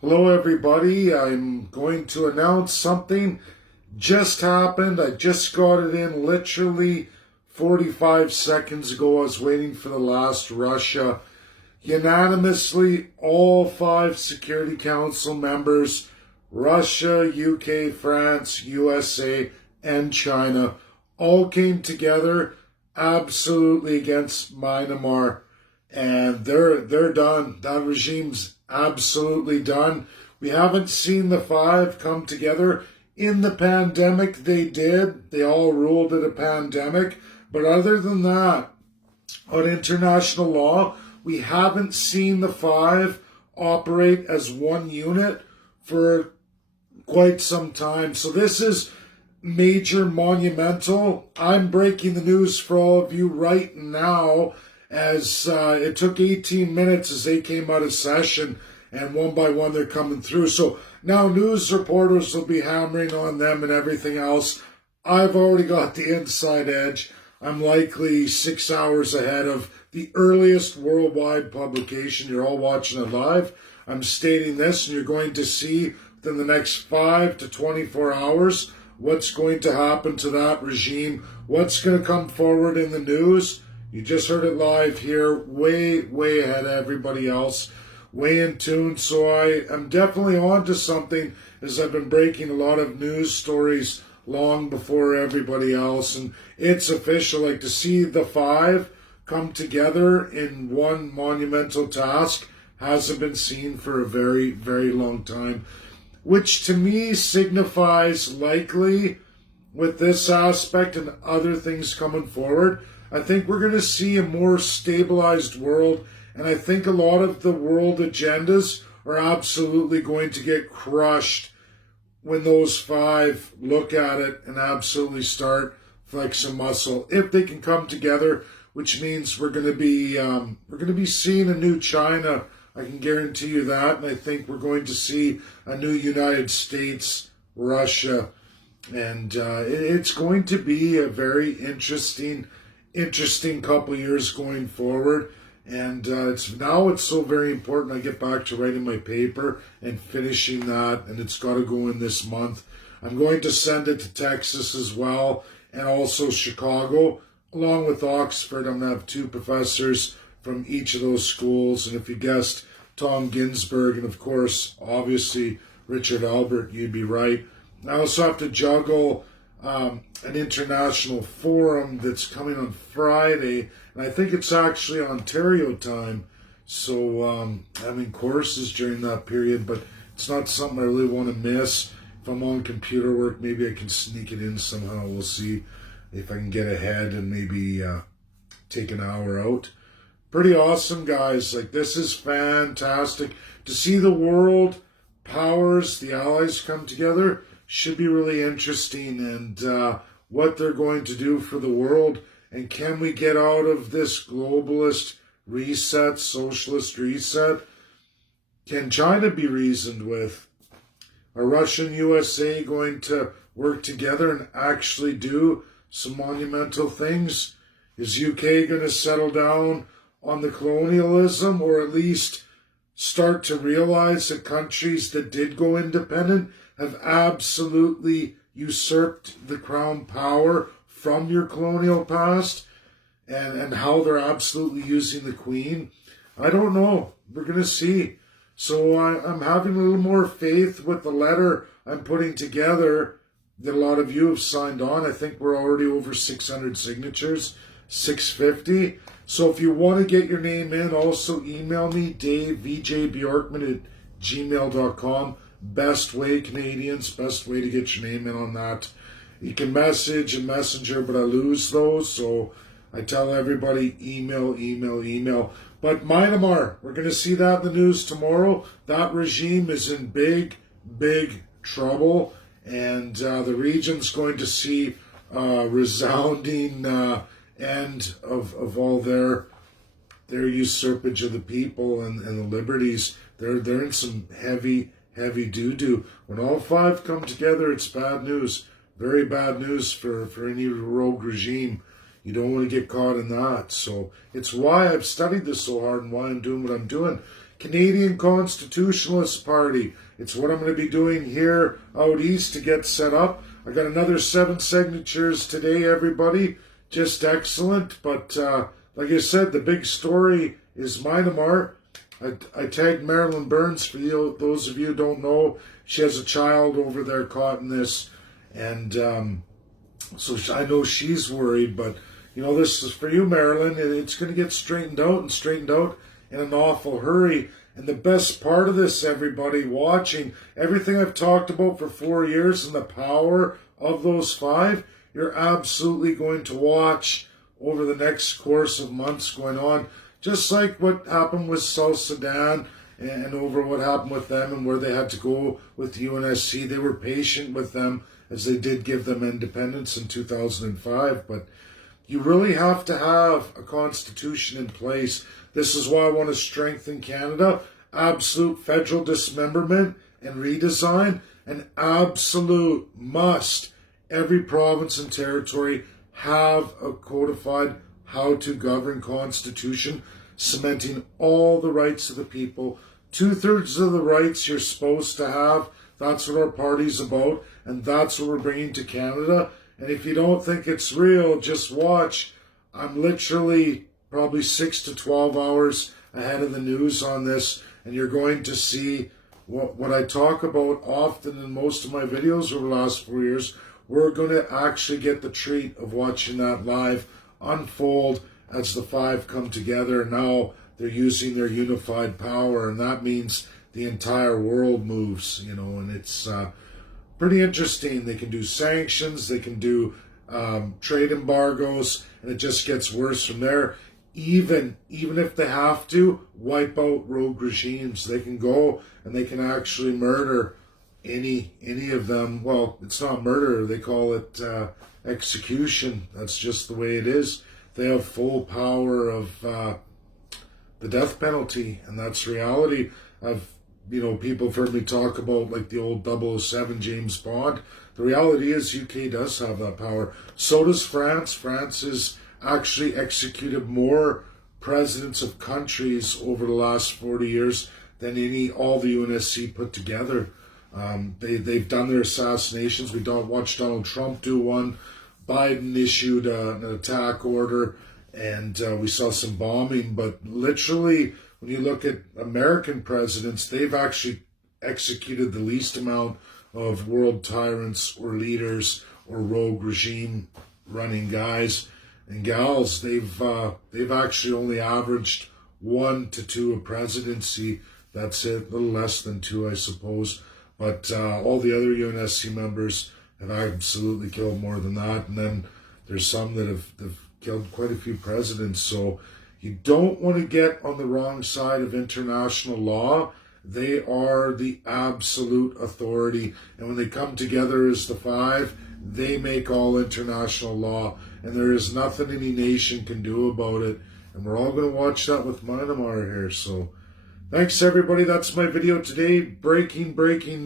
Hello, everybody. I'm going to announce something just happened. I just got it in literally 45 seconds ago. I was waiting for the last Russia. Unanimously, all five Security Council members, Russia, UK, France, USA, and China, all came together absolutely against Myanmar, and they're done. That regime's absolutely done. We haven't seen the five come together. In the pandemic, they did. They all ruled it a pandemic. But other than that, on international law, we haven't seen the five operate as one unit for quite some time. So this is major, monumental. I'm breaking the news for all of you right now, as it took 18 minutes as they came out of session, and one by one they're coming through. So now news reporters will be hammering on them and everything else. I've already got the inside edge. I'm likely 6 hours ahead of the earliest worldwide publication. You're all watching it live. I'm stating this, and you're going to see within the next 5 to 24 hours what's going to happen to that regime, what's going to come forward in the news. You just heard it live here, way, way ahead of everybody else, way in tune. So I am definitely on to something, as I've been breaking a lot of news stories long before everybody else. And it's official, like to see the five come together in one monumental task hasn't been seen for a very, very long time, which to me signifies likely, with this aspect and other things coming forward, I think we're going to see a more stabilized world, and I think a lot of the world agendas are absolutely going to get crushed when those five look at it and absolutely start flexing muscle. If they can come together, which means we're going to be seeing a new China. I can guarantee you that, and I think we're going to see a new United States, Russia, and it's going to be a very interesting couple of years going forward. And it's so very important. I get back to writing my paper and finishing that, and it's got to go in this month. I'm going to send it to Texas as well, and also Chicago, along with Oxford. I'm going to have two professors from each of those schools, and if you guessed Tom Ginsburg, and of course, obviously, Richard Albert, you'd be right. I also have to juggle an international forum that's coming on Friday, and I think it's actually Ontario time. So I'm in courses during that period, but it's not something I really want to miss. If I'm on computer work, maybe I can sneak it in somehow. We'll see if I can get ahead and maybe take an hour out. Pretty awesome, guys. Like, this is fantastic. To see the world powers, the allies come together, should be really interesting, and what they're going to do for the world. And can we get out of this globalist reset, socialist reset? Can China be reasoned with? Are Russia and USA going to work together and actually do some monumental things? Is UK going to settle down on the colonialism, or at least start to realize that countries that did go independent have absolutely usurped the crown power from your colonial past, and how they're absolutely using the Queen? I don't know. We're going to see. So I'm having a little more faith with the letter I'm putting together that a lot of you have signed on. I think we're already over 600 signatures, 650. So if you want to get your name in, also email me, davebjorkman@gmail.com. Best way, Canadians, best way to get your name in on that. You can message and messenger, but I lose those, so I tell everybody email, email, email. But Myanmar, we're going to see that in the news tomorrow. That regime is in big, big trouble, and the region's going to see a resounding end of all their usurpage of the people and the liberties. They're in some heavy doo-doo. When all five come together, it's bad news. Very bad news for any rogue regime. You don't want to get caught in that. So it's why I've studied this so hard and why I'm doing what I'm doing. Canadian Constitutionalist Party. It's what I'm going to be doing here out east to get set up. I got another 7 signatures today, everybody. Just excellent. But like I said, the big story is Myanmar. I tagged Marilyn Burns for you. Those of you who don't know, she has a child over there caught in this. And so I know she's worried. But, you know, this is for you, Marilyn. It's going to get straightened out in an awful hurry. And the best part of this, everybody watching, everything I've talked about for 4 years and the power of those 5, you're absolutely going to watch over the next course of months going on. Just like what happened with South Sudan and over what happened with them and where they had to go with the UNSC. They were patient with them as they did give them independence in 2005. But you really have to have a constitution in place. This is why I want to strengthen Canada. Absolute federal dismemberment and redesign. An absolute must. Every province and territory have a codified how to govern constitution, cementing all the rights of the people. 2/3 of the rights you're supposed to have. That's what our party's about, and that's what we're bringing to Canada. And if you don't think it's real, just watch. I'm literally probably 6 to 12 hours ahead of the news on this, and you're going to see what I talk about often in most of my videos over the last 4 years. We're going to actually get the treat of watching that live unfold as the 5 come together. Now they're using their unified power, and that means the entire world moves, you know, and it's pretty interesting. They can do sanctions, they can do trade embargoes, and it just gets worse from there. Even if they have to wipe out rogue regimes, they can go and they can actually murder any of them. Well, it's not murder, they call it execution. That's just the way it is. They have full power of the death penalty, and that's reality. People have heard me talk about like the old 007 James Bond. The reality is UK does have that power. So does France. France has actually executed more presidents of countries over the last 40 years than all the UNSC put together. They've done their assassinations. We don't watch Donald Trump do one. Biden issued an attack order, and we saw some bombing. But literally, when you look at American presidents, they've actually executed the least amount of world tyrants or leaders or rogue regime running guys and gals. They've actually only averaged 1 to 2 a presidency. That's it, a little less than 2, I suppose. But all the other UNSC members have absolutely killed more than that. And then there's some that have killed quite a few presidents. So you don't want to get on the wrong side of international law. They are the absolute authority. And when they come together as the 5, they make all international law. And there is nothing any nation can do about it. And we're all going to watch that with Myanmar here. So thanks, everybody. That's my video today. Breaking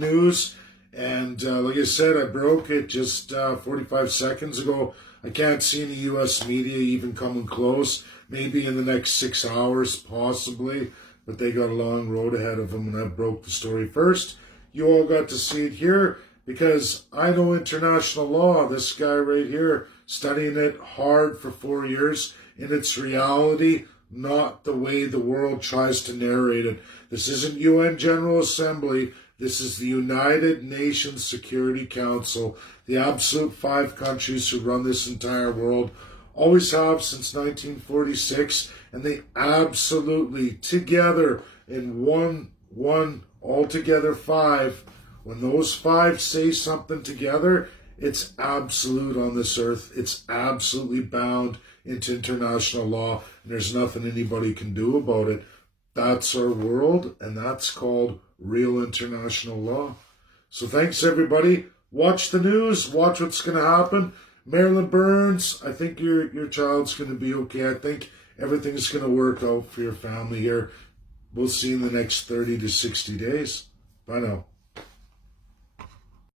news. And like I said, I broke it just 45 seconds ago. I can't see any U.S. media even coming close. Maybe in the next 6 hours, possibly. But they got a long road ahead of them, and I broke the story first. You all got to see it here because I know international law. This guy right here, studying it hard for 4 years in its reality, not the way the world tries to narrate it. This isn't UN General Assembly. This is the United Nations Security Council, the absolute 5 countries who run this entire world, always have since 1946, and they absolutely, together in one altogether 5, when those 5 say something together, it's absolute on this earth. It's absolutely bound into international law, and there's nothing anybody can do about it. That's our world, and that's called real international law. So thanks, everybody. Watch the news. Watch what's going to happen. Marilyn Burns, I think your child's going to be okay. I think everything's going to work out for your family here. We'll see you in the next 30 to 60 days. Bye now.